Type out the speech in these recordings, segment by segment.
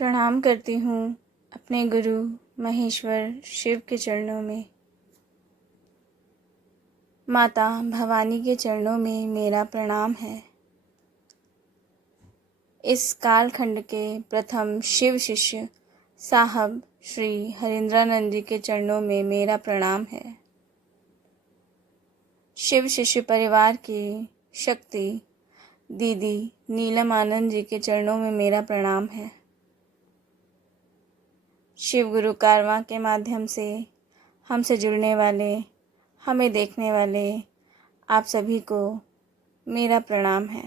प्रणाम करती हूँ अपने गुरु महेश्वर शिव के चरणों में। माता भवानी के चरणों में मेरा प्रणाम है। इस कालखंड के प्रथम शिव शिष्य साहब श्री हरिंद्रानंद जी के चरणों में मेरा प्रणाम है। शिव शिष्य परिवार की शक्ति दीदी नीलम आनंद जी के चरणों में मेरा प्रणाम है। शिव गुरु कारवां के माध्यम से हमसे जुड़ने वाले, हमें देखने वाले आप सभी को मेरा प्रणाम है।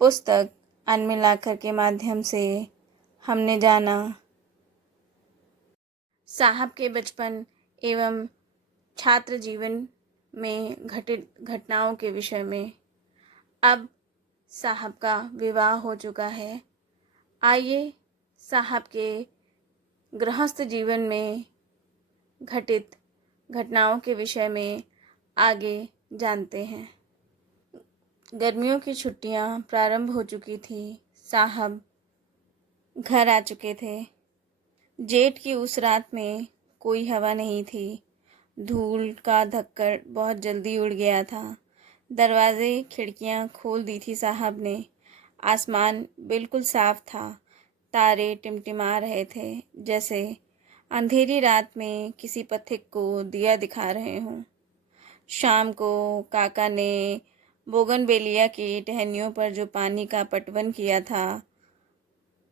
पुस्तक अनमिलाकर के माध्यम से हमने जाना साहब के बचपन एवं छात्र जीवन में घटित घटनाओं के विषय में। अब साहब का विवाह हो चुका है। आइए साहब के गृहस्थ जीवन में घटित घटनाओं के विषय में आगे जानते हैं। गर्मियों की छुट्टियां प्रारंभ हो चुकी थी। साहब घर आ चुके थे। जेठ की उस रात में कोई हवा नहीं थी। धूल का धक्कड़ बहुत जल्दी उड़ गया था। दरवाजे खिड़कियां खोल दी थी साहब ने। आसमान बिल्कुल साफ था। तारे टिमटिमा रहे थे, जैसे अंधेरी रात में किसी पथिक को दिया दिखा रहे हों। शाम को काका ने बोगनवेलिया की टहनियों पर जो पानी का पटवन किया था,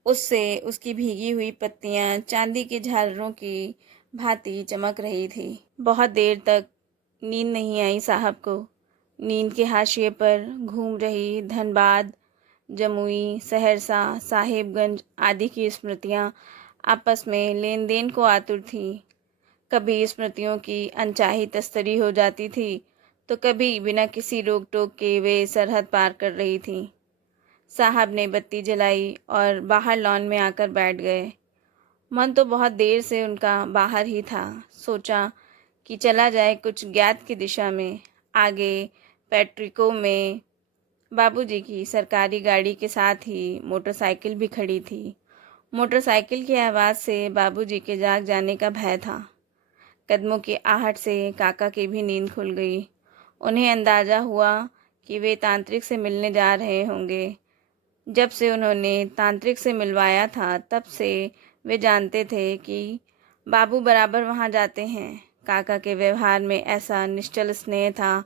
उससे उसकी भीगी हुई पत्तियां चांदी की झालरों की भांति चमक रही थी। बहुत देर तक नींद नहीं आई साहब को। नींद के हाशिए पर घूम रही धनबाद, जमुई, सहरसा, साहिबगंज आदि की स्मृतियां आपस में लेन देन को आतुर थीं। कभी स्मृतियों की अनचाही तस्तरी हो जाती थी, तो कभी बिना किसी रोक टोक के वे सरहद पार कर रही थीं। साहब ने बत्ती जलाई और बाहर लॉन में आकर बैठ गए। मन तो बहुत देर से उनका बाहर ही था। सोचा कि चला जाए कुछ ज्ञात की दिशा में। आगे पैट्रिको में बाबूजी की सरकारी गाड़ी के साथ ही मोटरसाइकिल भी खड़ी थी। मोटरसाइकिल की आवाज़ से बाबूजी के जाग जाने का भय था। कदमों की आहट से काका की भी नींद खुल गई। उन्हें अंदाज़ा हुआ कि वे तांत्रिक से मिलने जा रहे होंगे। जब से उन्होंने तांत्रिक से मिलवाया था, तब से वे जानते थे कि बाबू बराबर वहाँ जाते हैं। काका के व्यवहार में ऐसा निश्चल स्नेह था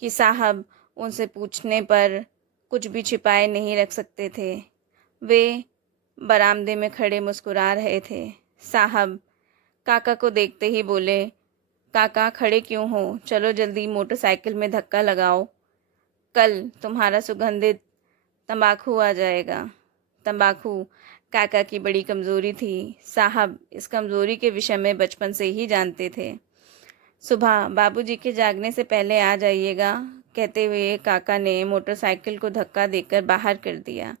कि साहब उनसे पूछने पर कुछ भी छिपाए नहीं रख सकते थे। वे बरामदे में खड़े मुस्कुरा रहे थे। साहब काका को देखते ही बोले, काका खड़े क्यों हो? चलो जल्दी मोटरसाइकिल में धक्का लगाओ, कल तुम्हारा सुगंधित तंबाकू आ जाएगा। तंबाकू काका की बड़ी कमज़ोरी थी। साहब इस कमज़ोरी के विषय में बचपन से ही जानते थे। सुबह बाबूजी के जागने से पहले आ जाइएगा, कहते हुए काका ने मोटरसाइकिल को धक्का देकर बाहर कर दिया।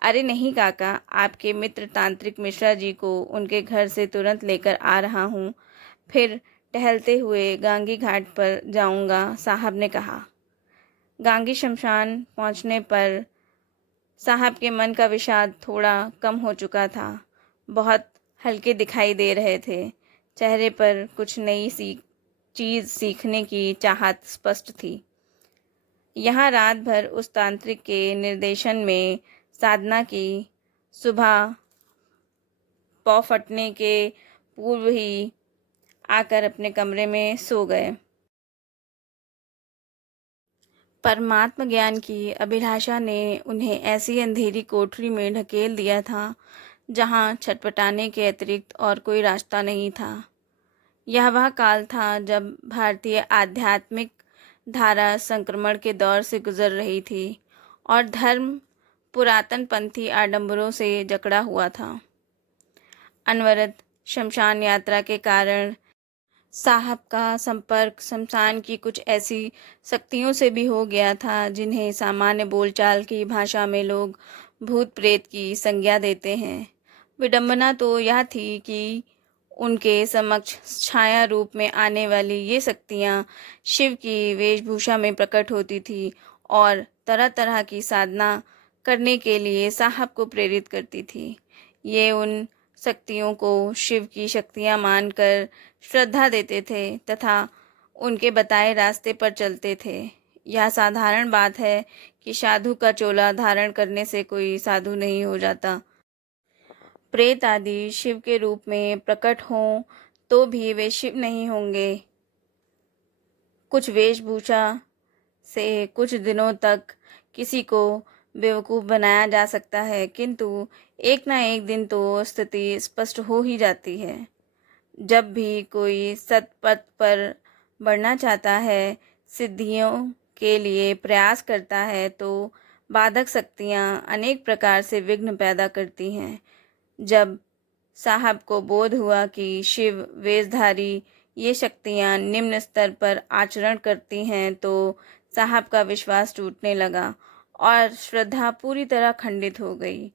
अरे नहीं काका, आपके मित्र तांत्रिक मिश्रा जी को उनके घर से तुरंत लेकर आ रहा हूँ, फिर टहलते हुए गांगी घाट पर जाऊँगा, साहब ने कहा। गांगी शमशान पहुँचने पर साहब के मन का विषाद थोड़ा कम हो चुका था। बहुत हल्के दिखाई दे रहे थे। चेहरे पर कुछ नई चीज़ सीखने की चाहत स्पष्ट थी। यहाँ रात भर उस तांत्रिक के निर्देशन में साधना की। सुबह पौ फटने के पूर्व ही आकर अपने कमरे में सो गए। परमात्म ज्ञान की अभिलाषा ने उन्हें ऐसी अंधेरी कोठरी में ढकेल दिया था, जहाँ छटपटाने के अतिरिक्त और कोई रास्ता नहीं था। यह वह काल था जब भारतीय आध्यात्मिक धारा संक्रमण के दौर से गुजर रही थी और धर्म पुरातन पंथी आडंबरों से जकड़ा हुआ था। अनवरत शमशान यात्रा के कारण साहब का संपर्क शमशान की कुछ ऐसी शक्तियों से भी हो गया था, जिन्हें सामान्य बोलचाल की भाषा में लोग भूत प्रेत की संज्ञा देते हैं। विडंबना तो यह थी कि उनके समक्ष छाया रूप में आने वाली ये शक्तियाँ शिव की वेशभूषा में प्रकट होती थी और तरह तरह की साधना करने के लिए साहब को प्रेरित करती थी। ये उन शक्तियों को शिव की शक्तियाँ मानकर श्रद्धा देते थे तथा उनके बताए रास्ते पर चलते थे। यह साधारण बात है कि साधु का चोला धारण करने से कोई साधु नहीं हो जाता। प्रेत आदि शिव के रूप में प्रकट हों तो भी वे शिव नहीं होंगे। कुछ वेशभूषा से कुछ दिनों तक किसी को बेवकूफ़ बनाया जा सकता है, किंतु एक ना एक दिन तो स्थिति स्पष्ट हो ही जाती है। जब भी कोई सत्पथ पर बढ़ना चाहता है, सिद्धियों के लिए प्रयास करता है, तो बाधक शक्तियाँ अनेक प्रकार से विघ्न पैदा करती हैं। जब साहब को बोध हुआ कि शिव वेशधारी ये शक्तियाँ निम्न स्तर पर आचरण करती हैं, तो साहब का विश्वास टूटने लगा और श्रद्धा पूरी तरह खंडित हो गई।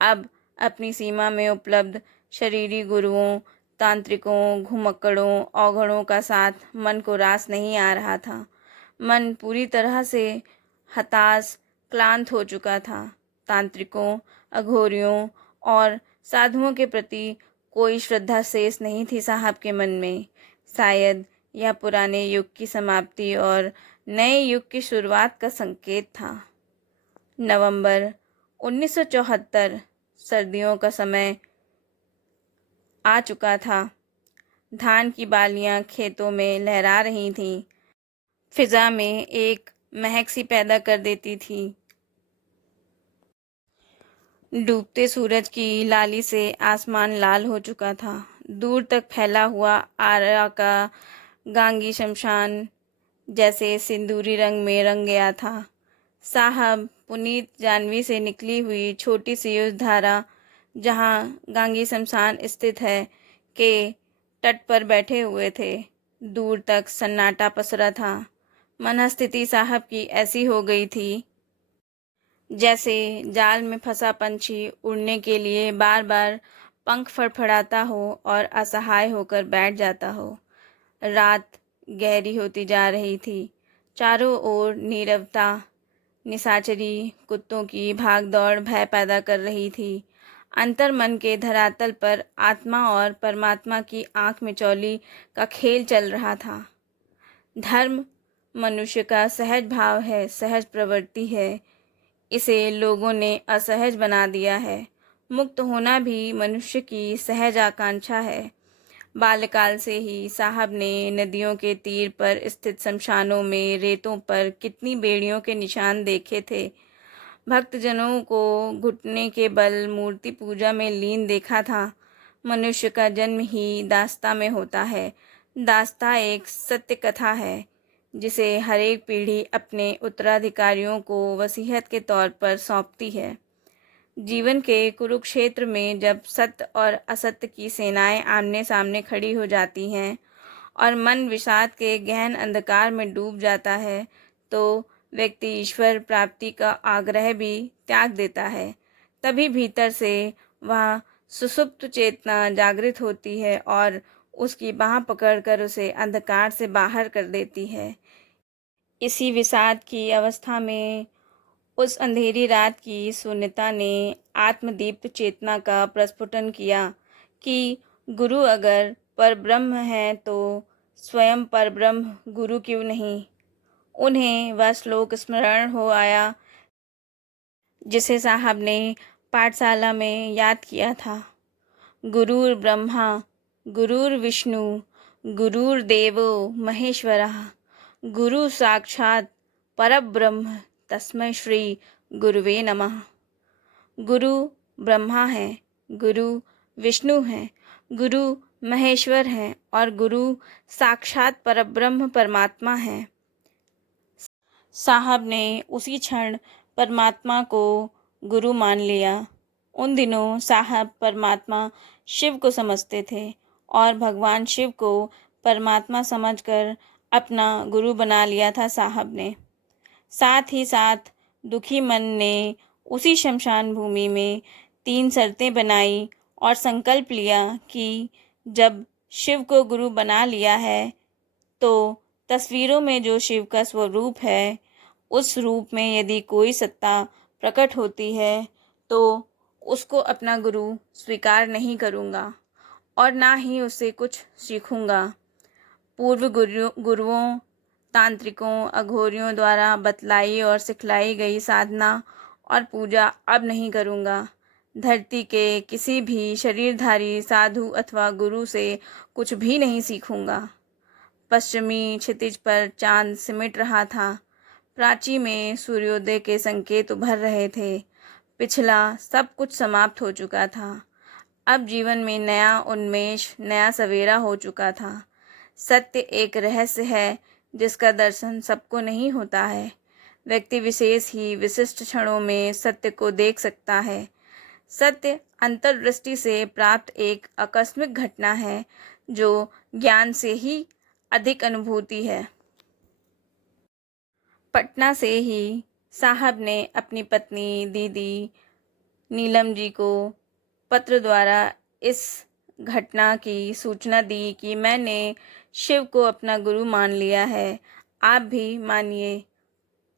अब अपनी सीमा में उपलब्ध शरीरी गुरुओं, तांत्रिकों, घुमक्कड़ों, औघड़ों का साथ मन को रास नहीं आ रहा था। मन पूरी तरह से हताश, क्लांत हो चुका था। तांत्रिकों, अघोरियों और साधुओं के प्रति कोई श्रद्धा शेष नहीं थी साहब के मन में। शायद यह पुराने युग की समाप्ति और नए युग की शुरुआत का संकेत था। नवंबर 1974, सर्दियों का समय आ चुका था। धान की बालियां खेतों में लहरा रही थीं। फिजा में एक महक सी पैदा कर देती थी। डूबते सूरज की लाली से आसमान लाल हो चुका था। दूर तक फैला हुआ आरा का गांगी शमशान जैसे सिंदूरी रंग में रंग गया था। साहब पुनीत जानवी से निकली हुई छोटी सी उस धारा जहाँ गांगी शमशान स्थित है के तट पर बैठे हुए थे। दूर तक सन्नाटा पसरा था। मनस्थिति साहब की ऐसी हो गई थी जैसे जाल में फंसा पंछी उड़ने के लिए बार बार पंख फड़फड़ाता हो और असहाय होकर बैठ जाता हो। रात गहरी होती जा रही थी। चारों ओर नीरवता, निशाचरी कुत्तों की भागदौड़ भय पैदा कर रही थी। अंतर्मन के धरातल पर आत्मा और परमात्मा की आंख मिचौली का खेल चल रहा था। धर्म मनुष्य का सहज भाव है, सहज प्रवृत्ति है। इसे लोगों ने असहज बना दिया है। मुक्त होना भी मनुष्य की सहज आकांक्षा है। बाल्यकाल से ही साहब ने नदियों के तीर पर स्थित शमशानों में रेतों पर कितनी बेड़ियों के निशान देखे थे। भक्तजनों को घुटने के बल मूर्ति पूजा में लीन देखा था। मनुष्य का जन्म ही दास्ता में होता है। दास्ता एक सत्य कथा है जिसे हर एक पीढ़ी अपने उत्तराधिकारियों को वसीयत के तौर पर सौंपती है। जीवन के कुरुक्षेत्र में जब सत्य और असत्य की सेनाएं आमने सामने खड़ी हो जाती हैं और मन विषाद के गहन अंधकार में डूब जाता है, तो व्यक्ति ईश्वर प्राप्ति का आग्रह भी त्याग देता है। तभी भीतर से वह सुसुप्त चेतना जागृत होती है और उसकी बाँह पकड़कर उसे अंधकार से बाहर कर देती है। इसी विषाद की अवस्था में उस अंधेरी रात की शून्यता ने आत्मदीप्त चेतना का प्रस्फुटन किया कि गुरु अगर परब्रह्म है तो स्वयं परब्रह्म गुरु क्यों नहीं। उन्हें वह श्लोक स्मरण हो आया जिसे साहब ने पाठशाला में याद किया था। गुरुर् ब्रह्मा गुरुर्विष्णु गुरुर्देवो महेश्वरः गुरु साक्षात् परब्रह्म तस्मै श्री गुरुवे नमः। गुरु ब्रह्मा है, गुरु विष्णु है, गुरु महेश्वर है और गुरु साक्षात परब्रह्म परमात्मा है। साहब ने उसी क्षण परमात्मा को गुरु मान लिया। उन दिनों साहब परमात्मा शिव को समझते थे और भगवान शिव को परमात्मा समझकर अपना गुरु बना लिया था साहब ने। साथ ही साथ दुखी मन ने उसी शमशान भूमि में 3 शर्तें बनाई और संकल्प लिया कि जब शिव को गुरु बना लिया है तो तस्वीरों में जो शिव का स्वरूप है उस रूप में यदि कोई सत्ता प्रकट होती है तो उसको अपना गुरु स्वीकार नहीं करूँगा और ना ही उससे कुछ सीखूँगा। पूर्व गुरुओं, तांत्रिकों, अघोरियों द्वारा बतलाई और सिखलाई गई साधना और पूजा अब नहीं करूँगा। धरती के किसी भी शरीरधारी साधु अथवा गुरु से कुछ भी नहीं सीखूँगा। पश्चिमी क्षितिज पर चांद सिमट रहा था। प्राची में सूर्योदय के संकेत उभर रहे थे। पिछला सब कुछ समाप्त हो चुका था। अब जीवन में नया उन्मेष, नया सवेरा हो चुका था। सत्य एक रहस्य है जिसका दर्शन सबको नहीं होता है। व्यक्ति विशेष ही विशिष्ट क्षणों में सत्य को देख सकता है। सत्य अंतर्दृष्टि से प्राप्त एक आकस्मिक घटना है जो ज्ञान से ही अधिक अनुभूति है। पटना से ही साहब ने अपनी पत्नी दीदी नीलम जी को पत्र द्वारा इस घटना की सूचना दी कि मैंने शिव को अपना गुरु मान लिया है, आप भी मानिए।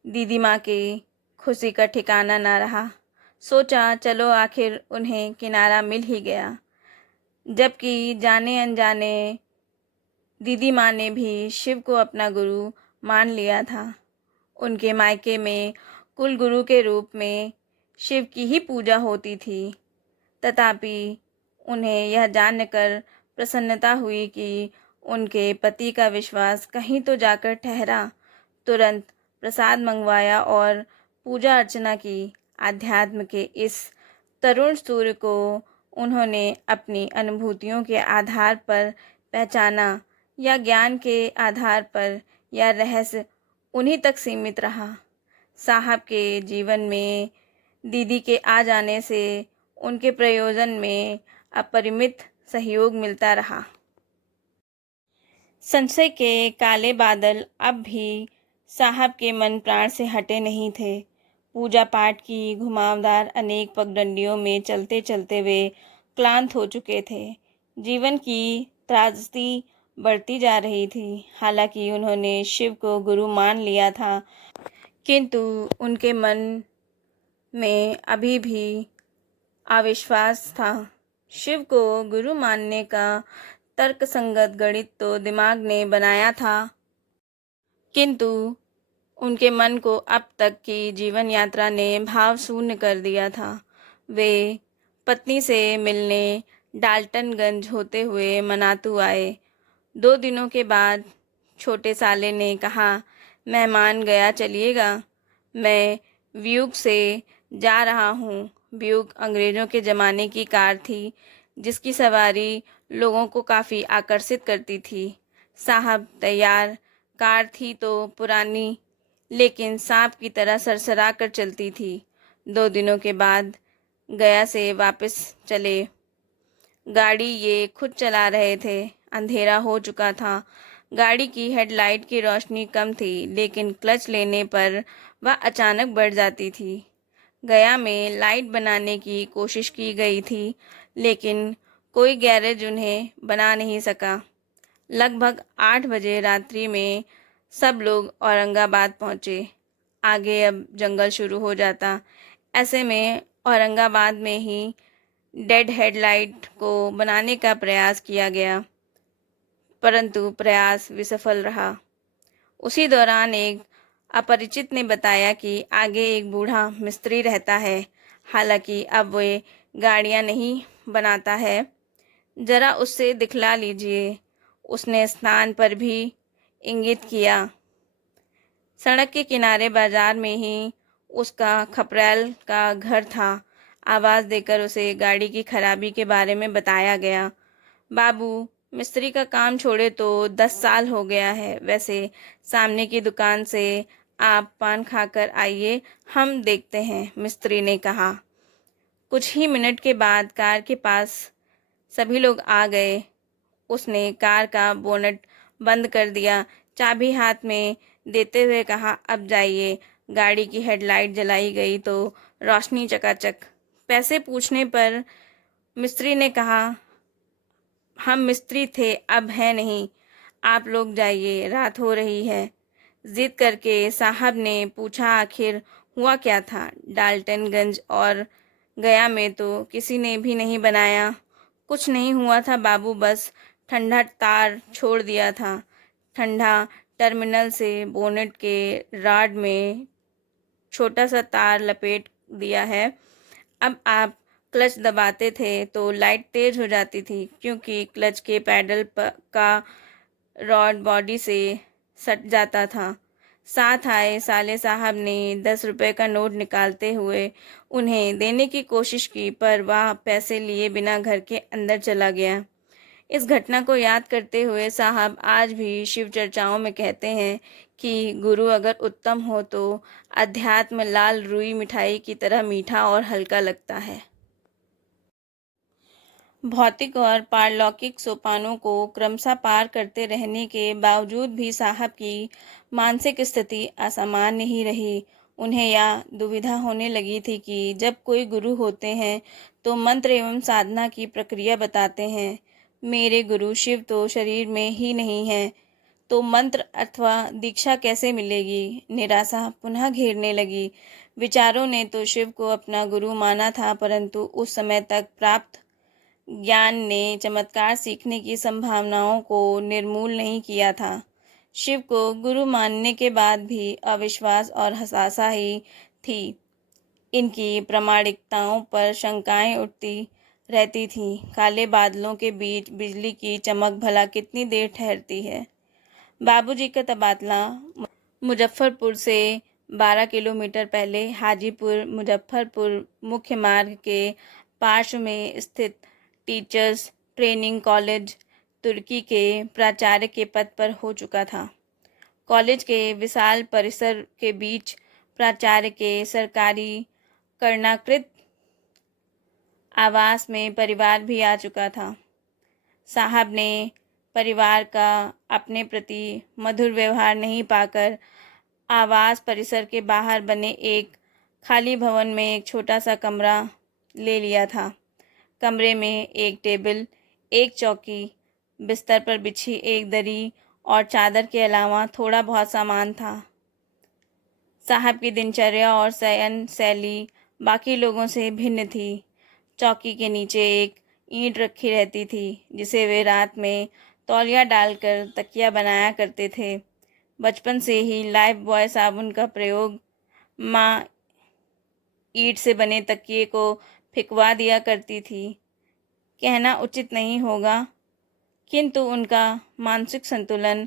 दीदी माँ की खुशी का ठिकाना ना रहा। सोचा चलो आखिर उन्हें किनारा मिल ही गया। जबकि जाने अनजाने दीदी माँ ने भी शिव को अपना गुरु मान लिया था। उनके मायके में कुल गुरु के रूप में शिव की ही पूजा होती थी। तथापि उन्हें यह जानकर प्रसन्नता हुई कि उनके पति का विश्वास कहीं तो जाकर ठहरा। तुरंत प्रसाद मंगवाया और पूजा अर्चना की। आध्यात्म के इस तरुण सूर्य को उन्होंने अपनी अनुभूतियों के आधार पर पहचाना या ज्ञान के आधार पर, या रहस्य उन्हीं तक सीमित रहा। साहब के जीवन में दीदी के आ जाने से उनके प्रयोजन में अपरिमित सहयोग मिलता रहा। संशय के काले बादल अब भी साहब के मन प्राण से हटे नहीं थे। पूजा पाठ की घुमावदार अनेक पगडंडियों में चलते चलते वे क्लांत हो चुके थे। जीवन की त्रासदी बढ़ती जा रही थी। हालांकि उन्होंने शिव को गुरु मान लिया था, किंतु उनके मन में अभी भी अविश्वास था। शिव को गुरु मानने का तर्कसंगत गणित तो दिमाग ने बनाया था, किंतु उनके मन को अब तक की जीवन यात्रा ने भाव शून्य कर दिया था। वे पत्नी से मिलने डाल्टनगंज होते हुए मनातू आए। 2 दिनों के बाद छोटे साले ने कहा, मेहमान गया चलिएगा, मैं व्यूग से जा रहा हूँ। व्यूग अंग्रेज़ों के ज़माने की कार थी जिसकी सवारी लोगों को काफ़ी आकर्षित करती थी। साहब तैयार। कार थी तो पुरानी, लेकिन सांप की तरह सरसरा कर चलती थी। 2 दिनों के बाद गया से वापस चले। गाड़ी ये खुद चला रहे थे। अंधेरा हो चुका था। गाड़ी की हेडलाइट की रोशनी कम थी, लेकिन क्लच लेने पर वह अचानक बढ़ जाती थी। गया में लाइट बनाने की कोशिश की गई थी, लेकिन कोई गैरेज उन्हें बना नहीं सका। लगभग 8 बजे रात्रि में सब लोग औरंगाबाद पहुँचे। आगे अब जंगल शुरू हो जाता। ऐसे में औरंगाबाद में ही डेड हेडलाइट को बनाने का प्रयास किया गया, परंतु प्रयास विफल रहा। उसी दौरान एक अपरिचित ने बताया कि आगे एक बूढ़ा मिस्त्री रहता है। हालांकि अब वे गाड़ियां नहीं बनाता है, जरा उससे दिखला लीजिए। उसने स्थान पर भी इंगित किया। सड़क के किनारे बाजार में ही उसका खपरेल का घर था। आवाज़ देकर उसे गाड़ी की खराबी के बारे में बताया गया। बाबू, मिस्त्री का काम छोड़े तो 10 साल हो गया है। वैसे सामने की दुकान से आप पान खाकर आइए, हम देखते हैं, मिस्त्री ने कहा। कुछ ही मिनट के बाद कार के पास सभी लोग आ गए। उसने कार का बोनट बंद कर दिया, चाबी हाथ में देते हुए कहा, अब जाइए। गाड़ी की हेडलाइट जलाई गई तो रोशनी चकाचक। पैसे पूछने पर मिस्त्री ने कहा, हम मिस्त्री थे, अब है नहीं, आप लोग जाइए, रात हो रही है। जिद करके साहब ने पूछा, आखिर हुआ क्या था? डाल्टनगंज और गया में तो किसी ने भी नहीं बनाया। कुछ नहीं हुआ था बाबू, बस ठंडा तार छोड़ दिया था। ठंडा टर्मिनल से बोनेट के राड में छोटा सा तार लपेट दिया है। अब आप क्लच दबाते थे तो लाइट तेज हो जाती थी, क्योंकि क्लच के पैडल का रॉड बॉडी से सट जाता था। साथ आए साले साहब ने 10 रुपए का नोट निकालते हुए उन्हें देने की कोशिश की, पर वह पैसे लिए बिना घर के अंदर चला गया। इस घटना को याद करते हुए साहब आज भी शिव चर्चाओं में कहते हैं कि गुरु अगर उत्तम हो तो अध्यात्म लाल रुई मिठाई की तरह मीठा और हल्का लगता है। भौतिक और पारलौकिक सोपानों को क्रमशः पार करते रहने के बावजूद भी साहब की मानसिक स्थिति असामान्य ही रही। उन्हें यह दुविधा होने लगी थी कि जब कोई गुरु होते हैं तो मंत्र एवं साधना की प्रक्रिया बताते हैं। मेरे गुरु शिव तो शरीर में ही नहीं है, तो मंत्र अथवा दीक्षा कैसे मिलेगी? निराशा पुनः घेरने लगी। विचारों ने तो शिव को अपना गुरु माना था, परंतु उस समय तक प्राप्त ज्ञान ने चमत्कार सीखने की संभावनाओं को निर्मूल नहीं किया था। शिव को गुरु मानने के बाद भी अविश्वास और हताशा ही थी। इनकी प्रामाणिकताओं पर शंकाएं उठती रहती थीं। काले बादलों के बीच बिजली की चमक भला कितनी देर ठहरती है? बाबूजी का तबादला मुजफ्फरपुर से 12 किलोमीटर पहले हाजीपुर मुजफ्फरपुर मुख्य मार्ग के पार्श्व में स्थित टीचर्स ट्रेनिंग कॉलेज तुर्की के प्राचार्य के पद पर हो चुका था। कॉलेज के विशाल परिसर के बीच प्राचार्य के सरकारी कर्णाकृत आवास में परिवार भी आ चुका था। साहब ने परिवार का अपने प्रति मधुर व्यवहार नहीं पाकर आवास परिसर के बाहर बने एक खाली भवन में एक छोटा सा कमरा ले लिया था। कमरे में एक टेबल, एक चौकी, बिस्तर पर बिछी एक दरी और चादर के अलावा थोड़ा बहुत सामान था। साहब की दिनचर्या और शयन शैली बाकी लोगों से भिन्न थी। चौकी के नीचे एक ईंट रखी रहती थी, जिसे वे रात में तौलिया डालकर तकिया बनाया करते थे। बचपन से ही लाइफ बॉय साबुन का प्रयोग माँ ईंट से बने तकिए को फिकवा दिया करती थी। कहना उचित नहीं होगा, किंतु उनका मानसिक संतुलन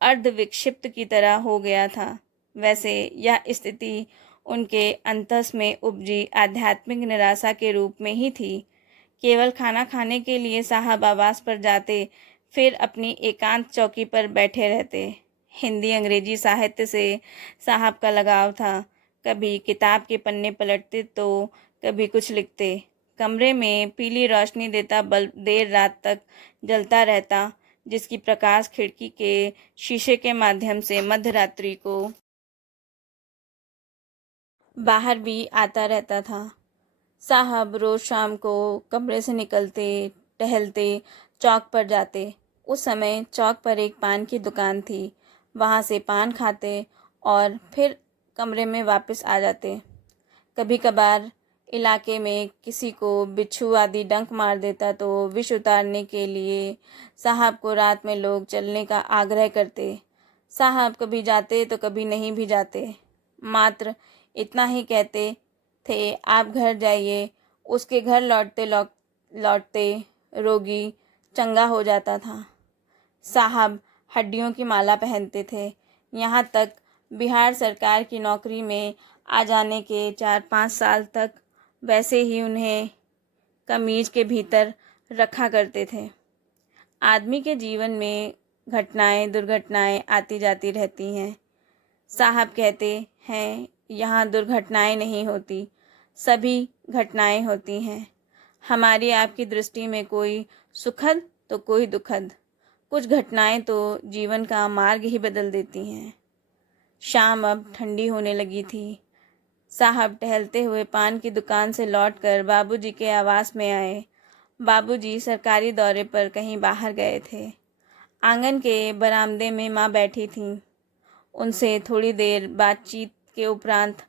अर्धविक्षिप्त की तरह हो गया था। वैसे यह स्थिति उनके अंतस में उपजी आध्यात्मिक निराशा के रूप में ही थी। केवल खाना खाने के लिए साहब आवास पर जाते, फिर अपनी एकांत चौकी पर बैठे रहते। हिंदी अंग्रेजी साहित्य से साहब का लगाव था। कभी किताब के पन्ने पलटते तो कभी कुछ लिखते। कमरे में पीली रोशनी देता बल्ब देर रात तक जलता रहता, जिसकी प्रकाश खिड़की के शीशे के माध्यम से मध्य रात्रि को बाहर भी आता रहता था। साहब रोज शाम को कमरे से निकलते, टहलते, चौक पर जाते। उस समय चौक पर एक पान की दुकान थी। वहाँ से पान खाते और फिर कमरे में वापस आ जाते। कभी कभार इलाके में किसी को बिच्छू आदि डंक मार देता तो विष उतारने के लिए साहब को रात में लोग चलने का आग्रह करते। साहब कभी जाते तो कभी नहीं भी जाते, मात्र इतना ही कहते थे, आप घर जाइए। उसके घर लौटते रोगी चंगा हो जाता था। साहब हड्डियों की माला पहनते थे। यहाँ तक बिहार सरकार की नौकरी में आ जाने के 4-5 साल तक वैसे ही उन्हें कमीज के भीतर रखा करते थे। आदमी के जीवन में घटनाएं दुर्घटनाएं आती जाती रहती हैं। साहब कहते हैं, यहाँ दुर्घटनाएं नहीं होती, सभी घटनाएं होती हैं। हमारी आपकी दृष्टि में कोई सुखद तो कोई दुखद। कुछ घटनाएं तो जीवन का मार्ग ही बदल देती हैं। शाम अब ठंडी होने लगी थी। साहब टहलते हुए पान की दुकान से लौटकर बाबूजी के आवास में आए। बाबूजी सरकारी दौरे पर कहीं बाहर गए थे। आंगन के बरामदे में माँ बैठी थीं। उनसे थोड़ी देर बातचीत के उपरांत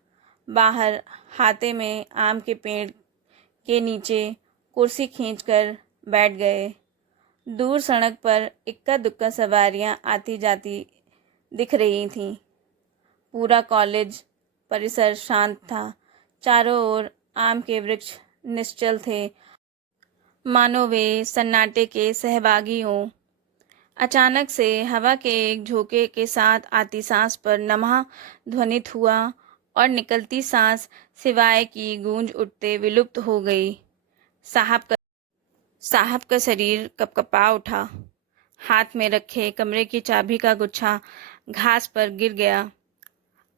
बाहर हाथे में आम के पेड़ के नीचे कुर्सी खींचकर बैठ गए। दूर सड़क पर इक्का दुक्का सवारियां आती जाती दिख रही थीं। पूरा कॉलेज परिसर शांत था। चारों ओर आम के वृक्ष निश्चल थे, मानो वे सन्नाटे के सहभागी हों। अचानक से हवा के एक झोंके के साथ आती सांस पर नमा ध्वनित हुआ और निकलती सांस सिवाय की गूंज उठते विलुप्त हो गई। साहब का शरीर कपकपा उठा। हाथ में रखे कमरे की चाबी का गुच्छा घास पर गिर गया।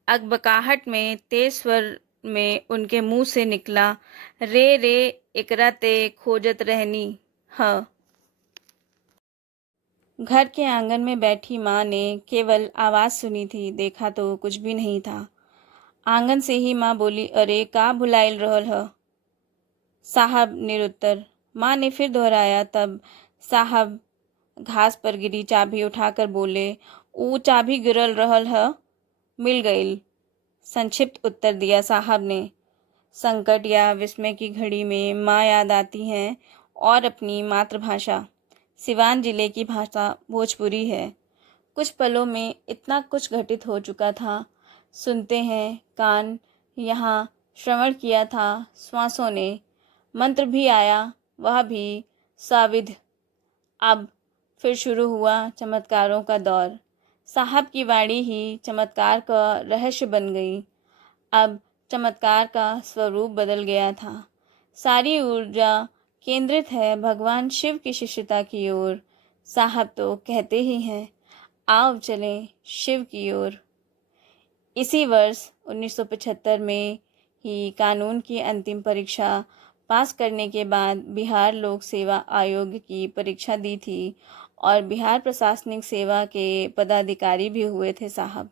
अकबकाहट में तेज स्वर में उनके मुंह से निकला, रे रे एकरा ते खोजत रहनी ह। घर के आंगन में बैठी माँ ने केवल आवाज़ सुनी थी, देखा तो कुछ भी नहीं था। आंगन से ही माँ बोली, अरे का भुलाइल रहल ह। साहब निरुत्तर। माँ ने फिर दोहराया, तब साहब घास पर गिरी चाबी उठाकर बोले, ऊ चाबी गिरल रहल ह, मिल गईल। संक्षिप्त उत्तर दिया साहब ने। संकट या विस्मय की घड़ी में माँ याद आती हैं और अपनी मातृभाषा। सिवान जिले की भाषा भोजपुरी है। कुछ पलों में इतना कुछ घटित हो चुका था। सुनते हैं कान, यहाँ श्रवण किया था श्वासों ने, मंत्र भी आया, वह भी साविध। अब फिर शुरू हुआ चमत्कारों का दौर। साहब की वाणी ही चमत्कार का रहस्य बन गई। अब चमत्कार का स्वरूप बदल गया था। सारी ऊर्जा केंद्रित है भगवान शिव की शिष्यता की ओर। साहब तो कहते ही हैं, आओ चलें शिव की ओर। इसी वर्ष 1975 में ही कानून की अंतिम परीक्षा पास करने के बाद बिहार लोक सेवा आयोग की परीक्षा दी थी और बिहार प्रशासनिक सेवा के पदाधिकारी भी हुए थे साहब।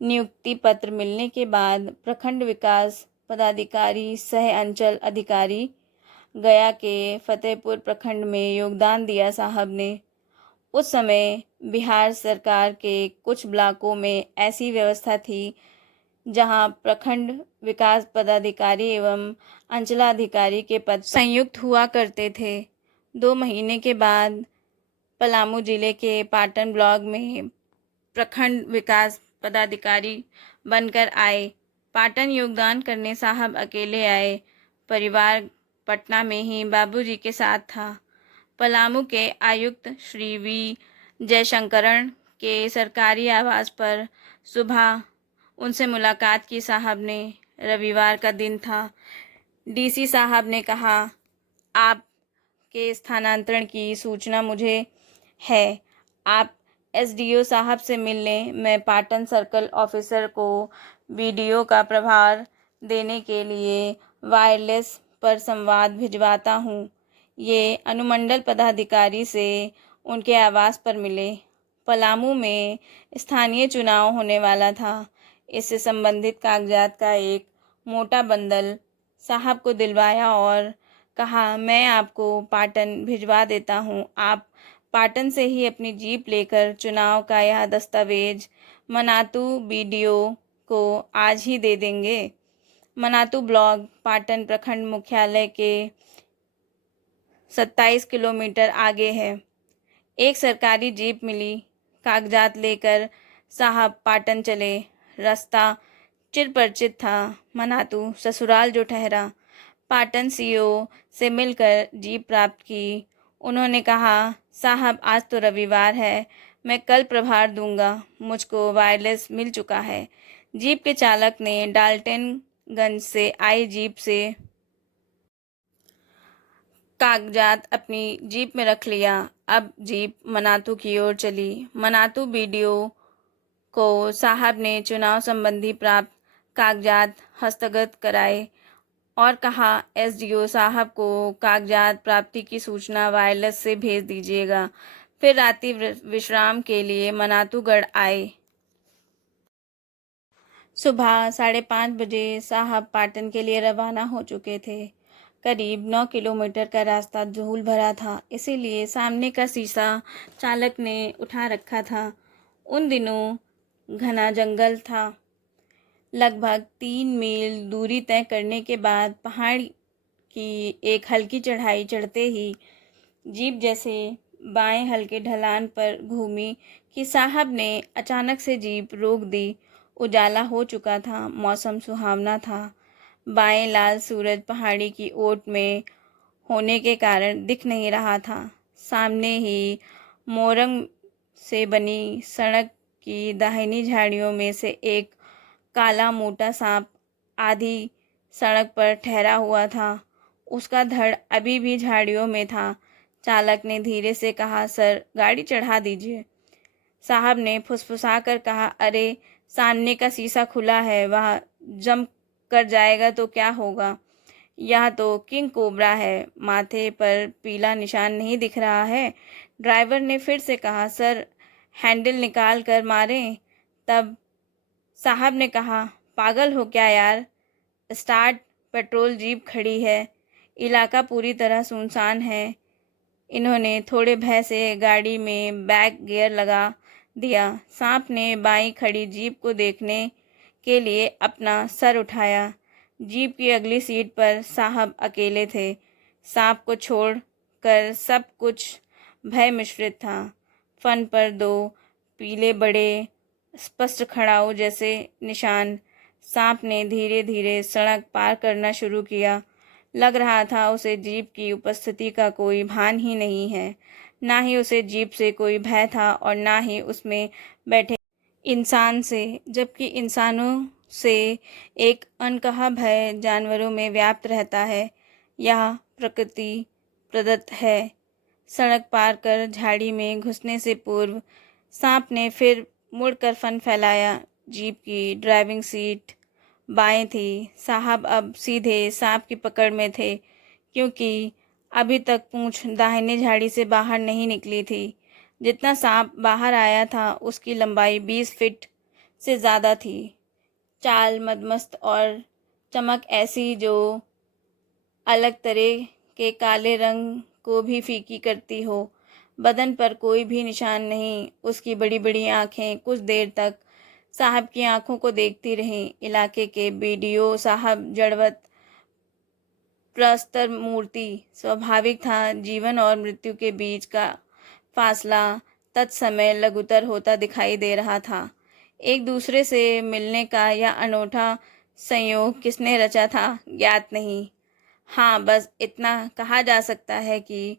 नियुक्ति पत्र मिलने के बाद प्रखंड विकास पदाधिकारी सह अंचल अधिकारी गया के फतेहपुर प्रखंड में योगदान दिया साहब ने। उस समय बिहार सरकार के कुछ ब्लॉकों में ऐसी व्यवस्था थी जहां प्रखंड विकास पदाधिकारी एवं अंचलाधिकारी के पद संयुक्त हुआ करते थे। 2 महीने के बाद पलामू जिले के पाटन ब्लॉक में प्रखंड विकास पदाधिकारी बनकर आए। पाटन योगदान करने साहब अकेले आए। परिवार पटना में ही बाबूजी के साथ था। पलामू के आयुक्त श्री वी जयशंकरण के सरकारी आवास पर सुबह उनसे मुलाकात की साहब ने। रविवार का दिन था। डीसी साहब ने कहा, आपके स्थानांतरण की सूचना मुझे है, आप एसडीओ साहब से मिल लें। मैं पाटन सर्कल ऑफिसर को बीडीओ का प्रभार देने के लिए वायरलेस पर संवाद भिजवाता हूँ। ये अनुमंडल पदाधिकारी से उनके आवास पर मिले। पलामू में स्थानीय चुनाव होने वाला था। इससे संबंधित कागजात का एक मोटा बंडल साहब को दिलवाया और कहा, मैं आपको पाटन भिजवा देता हूँ। आप पाटन से ही अपनी जीप लेकर चुनाव का यह दस्तावेज मनातू बीडीओ को आज ही दे देंगे। मनातू ब्लॉक पाटन प्रखंड मुख्यालय के 27 किलोमीटर आगे है। एक सरकारी जीप मिली। कागजात लेकर साहब पाटन चले। रास्ता चिरपरिचित था। मनातू ससुराल जो ठहरा। पाटन सीओ से मिलकर जीप प्राप्त की। उन्होंने कहा, साहब आज तो रविवार है, मैं कल प्रभार दूंगा। मुझको वायरलेस मिल चुका है। जीप के चालक ने डाल्टनगंज से आई जीप से कागजात अपनी जीप में रख लिया। अब जीप मनातू की ओर चली। मनातू बीडीओ को साहब ने चुनाव संबंधी प्राप्त कागजात हस्तगत कराए और कहा, एसडीओ साहब को कागजात प्राप्ति की सूचना वायरलेस से भेज दीजिएगा। फिर रात्रि विश्राम के लिए मनातूगढ़ आए। सुबह 5:30 बजे साहब पाटन के लिए रवाना हो चुके थे। करीब 9 किलोमीटर का रास्ता धूल भरा था, इसीलिए सामने का शीशा चालक ने उठा रखा था। उन दिनों घना जंगल था। लगभग 3 मील दूरी तय करने के बाद पहाड़ की एक हल्की चढ़ाई चढ़ते ही जीप जैसे बाएं हल्के ढलान पर घूमी कि साहब ने अचानक से जीप रोक दी। उजाला हो चुका था, मौसम सुहावना था। बाएं लाल सूरज पहाड़ी की ओट में होने के कारण दिख नहीं रहा था। सामने ही मोरंग से बनी सड़क की दाहिनी झाड़ियों में से एक काला मोटा सांप आधी सड़क पर ठहरा हुआ था। उसका धड़ अभी भी झाड़ियों में था। चालक ने धीरे से कहा, सर गाड़ी चढ़ा दीजिए। साहब ने फुसफुसाकर कहा, अरे सामने का शीशा खुला है, वह जम कर जाएगा तो क्या होगा। यह तो किंग कोबरा है, माथे पर पीला निशान नहीं दिख रहा है। ड्राइवर ने फिर से कहा, सर हैंडल निकाल कर मारें। तब साहब ने कहा, पागल हो क्या यार, स्टार्ट। पेट्रोल जीप खड़ी है, इलाका पूरी तरह सुनसान है। इन्होंने थोड़े भय से गाड़ी में बैक गियर लगा दिया। सांप ने बाईं खड़ी जीप को देखने के लिए अपना सर उठाया। जीप की अगली सीट पर साहब अकेले थे। सांप को छोड़कर सब कुछ भय मिश्रित था। फन पर दो पीले बड़े स्पष्ट खड़ाऊ जैसे निशान। सांप ने धीरे धीरे सड़क पार करना शुरू किया। लग रहा था उसे जीप की उपस्थिति का कोई भान ही नहीं है। ना ही उसे जीप से कोई भय था और ना ही उसमें बैठे इंसान से, जबकि इंसानों से एक अनकहा भय जानवरों में व्याप्त रहता है। यह प्रकृति प्रदत्त है। सड़क पार कर झाड़ी में घुसने से पूर्व सांप ने फिर मुड़कर फन फैलाया। जीप की ड्राइविंग सीट बाएं थी। साहब अब सीधे सांप की पकड़ में थे, क्योंकि अभी तक पूंछ दाहिनी झाड़ी से बाहर नहीं निकली थी। जितना सांप बाहर आया था उसकी लंबाई 20 फीट से ज़्यादा थी। चाल मदमस्त और चमक ऐसी जो अलग तरह के काले रंग को भी फीकी करती हो। बदन पर कोई भी निशान नहीं। उसकी बड़ी बड़ी आंखें कुछ देर तक साहब की आंखों को देखती रहीं। इलाके के बीडीओ साहब जड़वत प्रस्तर मूर्ति। स्वाभाविक था, जीवन और मृत्यु के बीच का फासला तत्समय लघुतर होता दिखाई दे रहा था। एक दूसरे से मिलने का यह अनोखा संयोग किसने रचा था ज्ञात नहीं। हाँ, बस इतना कहा जा सकता है कि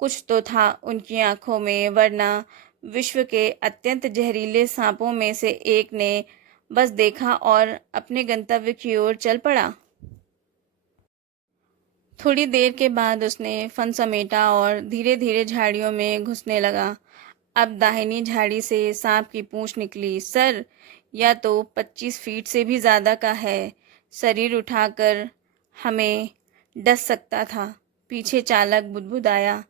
कुछ तो था उनकी आंखों में, वरना विश्व के अत्यंत जहरीले सांपों में से एक ने बस देखा और अपने गंतव्य की ओर चल पड़ा। थोड़ी देर के बाद उसने फन समेटा और धीरे धीरे झाड़ियों में घुसने लगा। अब दाहिनी झाड़ी से सांप की पूंछ निकली। सर, या तो 25 फीट से भी ज़्यादा का है। शरीर उठाकर हमें डस सकता था। पीछे चालक बुदबुदाया।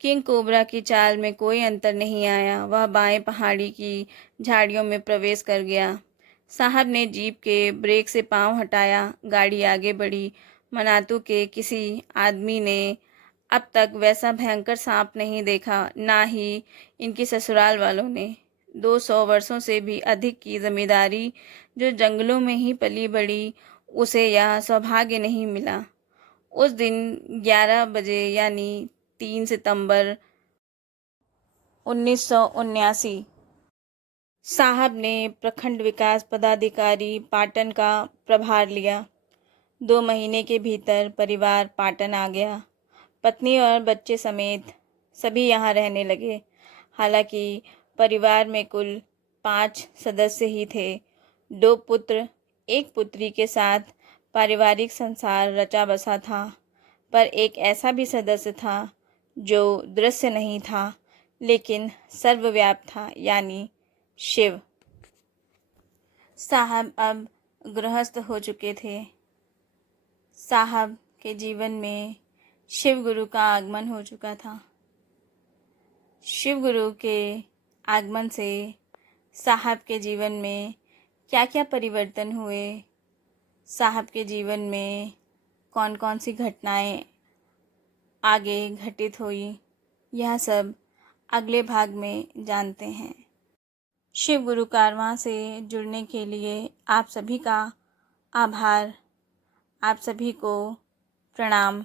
किंग कोबरा की चाल में कोई अंतर नहीं आया। वह बाएं पहाड़ी की झाड़ियों में प्रवेश कर गया। साहब ने जीप के ब्रेक से पांव हटाया। गाड़ी आगे बढ़ी। मनातू के किसी आदमी ने अब तक वैसा भयंकर सांप नहीं देखा, ना ही इनकी ससुराल वालों ने। 200 वर्षों से भी अधिक की जमींदारी जो जंगलों में ही पली बड़ी, उसे यह सौभाग्य नहीं मिला। उस दिन 11 बजे यानी 3 सितंबर 1979 साहब ने प्रखंड विकास पदाधिकारी पाटन का प्रभार लिया। 2 महीने के भीतर परिवार पाटन आ गया। पत्नी और बच्चे समेत सभी यहाँ रहने लगे। हालांकि परिवार में कुल 5 सदस्य ही थे। 2 पुत्र, 1 पुत्री के साथ पारिवारिक संसार रचा बसा था। पर एक ऐसा भी सदस्य था जो दृश्य नहीं था लेकिन सर्वव्यापी था, यानी शिव। साहब अब गृहस्थ हो चुके थे। साहब के जीवन में शिव गुरु का आगमन हो चुका था। शिव गुरु के आगमन से साहब के जीवन में क्या क्या परिवर्तन हुए, साहब के जीवन में कौन कौन सी घटनाएं आगे घटित हुई, यह सब अगले भाग में जानते हैं। शिव गुरु कारवां से जुड़ने के लिए आप सभी का आभार। आप सभी को प्रणाम।